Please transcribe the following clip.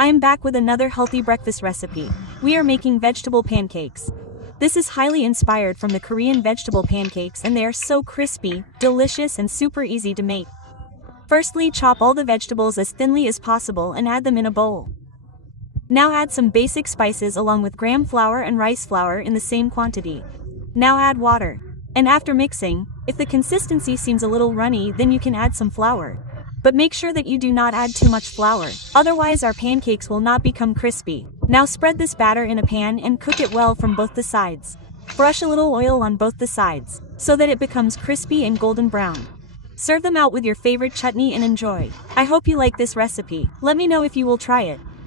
I am back with another healthy breakfast recipe. We are making vegetable pancakes. This is highly inspired from the Korean vegetable pancakes, and they are so crispy, delicious, and super easy to make. Firstly, chop all the vegetables as thinly as possible and add them in a bowl. Now add some basic spices along with gram flour and rice flour in the same quantity. Now add water. And after mixing, if the consistency seems a little runny, then you can add some flour. But make sure that you do not add too much flour, otherwise our pancakes will not become crispy. Now spread this batter in a pan and cook it well from both the sides. Brush a little oil on both the sides, so that it becomes crispy and golden brown. Serve them out with your favorite chutney and enjoy. I hope you like this recipe. Let me know if you will try it.